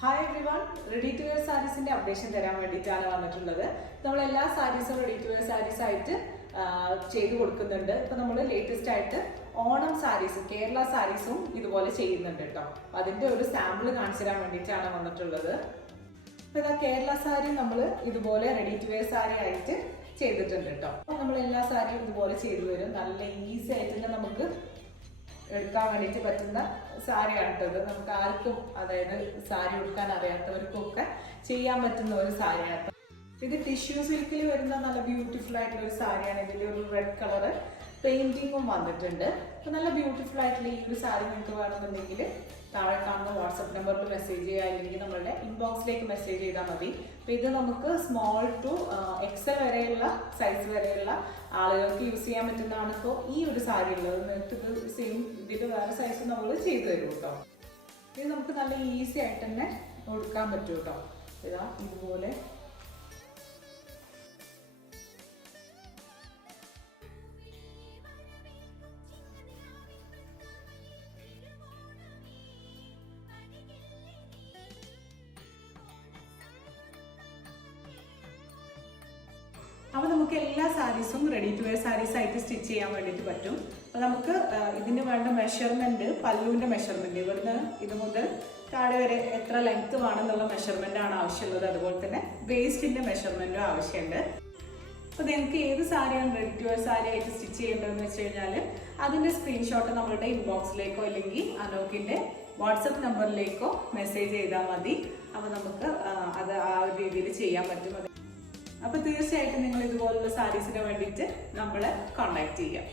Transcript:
Hi everyone, ready to wear സാരീസിന്റെ updation തരാൻ വേണ്ടിയിട്ടാണ് വന്നിട്ടുള്ളത്. നമ്മൾ എല്ലാ സാരീസും റെഡി ടു വെയർ സാരീസ് ആയിട്ട് ചെയ്തു കൊടുക്കുന്നുണ്ട്. ഇപ്പൊ നമ്മൾ ലേറ്റസ്റ്റ് ആയിട്ട് ഓണം സാരീസും കേരള സാരീസും ഇതുപോലെ ചെയ്യുന്നുണ്ട് കേട്ടോ. അതിന്റെ ഒരു സാമ്പിൾ കാണിച്ചു തരാൻ വേണ്ടിയിട്ടാണ് വന്നിട്ടുള്ളത്. ഇപ്പൊ ഇതാ കേരള സാരി നമ്മൾ ഇതുപോലെ റെഡി ടു വെയർ സാരി ആയിട്ട് ചെയ്തിട്ടുണ്ട് കേട്ടോ. നമ്മൾ എല്ലാ സാരിയും ഇതുപോലെ ചെയ്തു വരും. നല്ല ഈസി ആയിട്ട് തന്നെ നമുക്ക് എടുക്കാൻ വേണ്ടിയിട്ട് പറ്റുന്ന സാരിയാണ് കേട്ടത്. നമുക്ക് ആർക്കും, അതായത് സാരി ഉടുക്കാൻ അറിയാത്തവർക്കും ഒക്കെ ചെയ്യാൻ പറ്റുന്ന ഒരു സാരിയാണ്. ഇത് ടിഷ്യൂ സിൽക്കിൽ വരുന്ന നല്ല ബ്യൂട്ടിഫുൾ ആയിട്ടുള്ള ഒരു സാരിയാണ്. ഇതിൽ ഒരു റെഡ് കളറ് പെയിന്റിങ്ങും വന്നിട്ടുണ്ട്. അപ്പൊ നല്ല ബ്യൂട്ടിഫുൾ ആയിട്ടുള്ള ഈ ഒരു സാരി നിങ്ങൾക്ക് വേണമെന്നുണ്ടെങ്കിൽ താഴെ കാണുന്ന വാട്സപ്പ് നമ്പറിൽ മെസ്സേജ് ചെയ്യുക, അല്ലെങ്കിൽ നമ്മളുടെ ഇൻബോക്സിലേക്ക് മെസ്സേജ് ചെയ്താൽ മതി. അപ്പം ഇത് നമുക്ക് സ്മോൾ ടു എക്സൽ വരെയുള്ള സൈസ് വരെയുള്ള ആളുകൾക്ക് യൂസ് ചെയ്യാൻ പറ്റുന്നതാണ്. ഇപ്പോൾ ഈ ഒരു സാരി ഉള്ളത്. നിങ്ങൾക്ക് ഇത് സെയിം ഇതിൽ വേറെ സൈസ് നമ്മൾ ചെയ്തു തരും കേട്ടോ. ഇത് നമുക്ക് നല്ല ഈസി ആയിട്ട് തന്നെ കൊടുക്കാൻ പറ്റും കേട്ടോ. ഇതാ ഇതുപോലെ അപ്പോൾ നമുക്ക് എല്ലാ സാരീസും റെഡി ടു വെയർ സാരീസ് ആയിട്ട് സ്റ്റിച്ച് ചെയ്യാൻ വേണ്ടിയിട്ട് പറ്റും. അപ്പോൾ നമുക്ക് ഇതിന് വേണ്ട മെഷർമെൻറ്റ്, പല്ലുവിൻ്റെ മെഷർമെൻറ്റ്, ഇവിടുന്ന് ഇത് മുതൽ താഴെ വരെ എത്ര ലെങ്ത്ത് വേണമെന്നുള്ള മെഷർമെൻ്റ് ആണ് ആവശ്യമുള്ളത്. അതുപോലെ തന്നെ വേസ്റ്റിൻ്റെ മെഷർമെൻറ്റും ആവശ്യമുണ്ട്. അപ്പോൾ നിങ്ങൾക്ക് ഏത് സാരിയാണ് റെഡി ടു വെയർ സാരി ആയിട്ട് സ്റ്റിച്ച് ചെയ്യേണ്ടതെന്ന് വെച്ച് കഴിഞ്ഞാൽ അതിൻ്റെ സ്ക്രീൻഷോട്ട് നമ്മളുടെ ഇൻബോക്സിലേക്കോ അല്ലെങ്കിൽ അനോക്കിൻ്റെ വാട്സപ്പ് നമ്പറിലേക്കോ മെസ്സേജ് ചെയ്താൽ മതി. അപ്പോൾ നമുക്ക് അത് ആ ഒരു രീതിയിൽ ചെയ്യാൻ പറ്റും. അപ്പോൾ തീർച്ചയായിട്ടും നിങ്ങൾ ഇതുപോലുള്ള സാരീസിന് വേണ്ടിയിട്ട് നമ്മളെ കോൺടാക്ട് ചെയ്യാം.